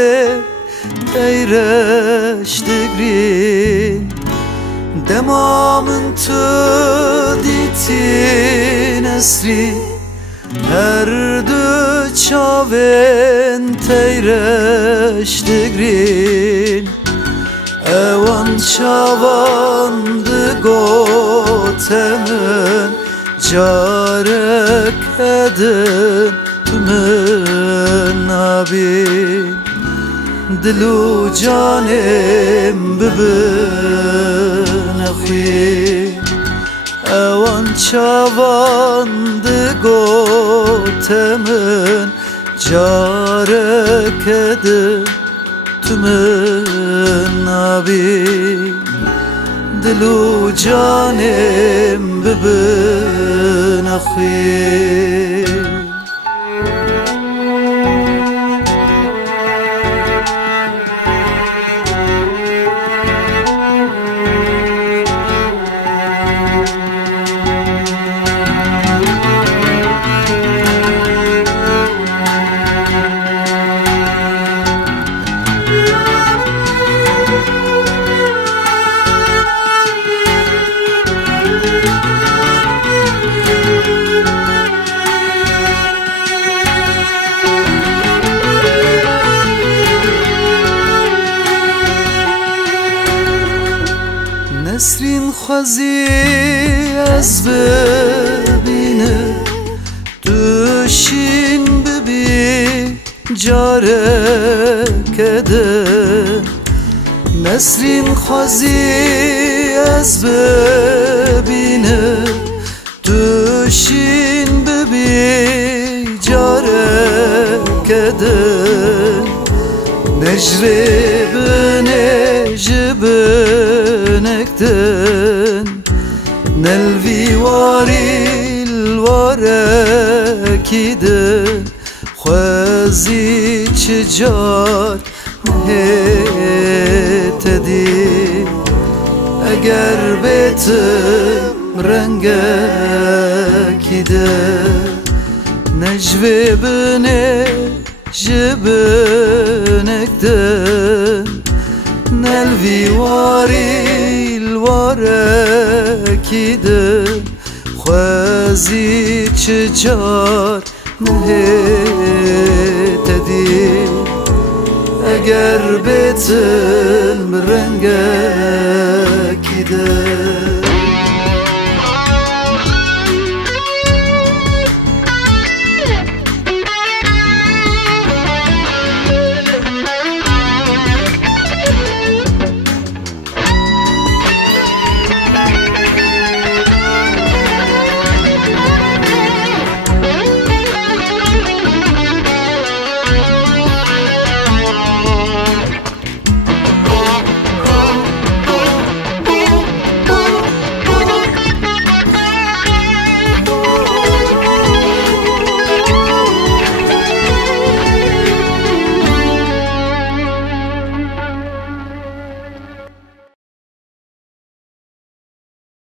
جاره تیرش دگرین دمامن تو دیتی نسری هر دو چاوین تیرش دگرین اوان چاوان دگوتمن جاره کدن من نبین دلو جانم ببن خوی اوان چاوان دگوتمن جاره کدن من نبین دلو جانم ببن خوی نسرین خوزی از ببینه دوشین ببی جاره کده نسرین خوزی از ببینه دوشین ببی جاره کده نجره بنجبنكتن نلوي واري الوراكيدن خوازي چجار هتدي اگر بيتم رنگكيده نجوي بنجبنكتن نلوي واري الوراكيده خوازي چجار نهتدي اگر بيتم رنگكيده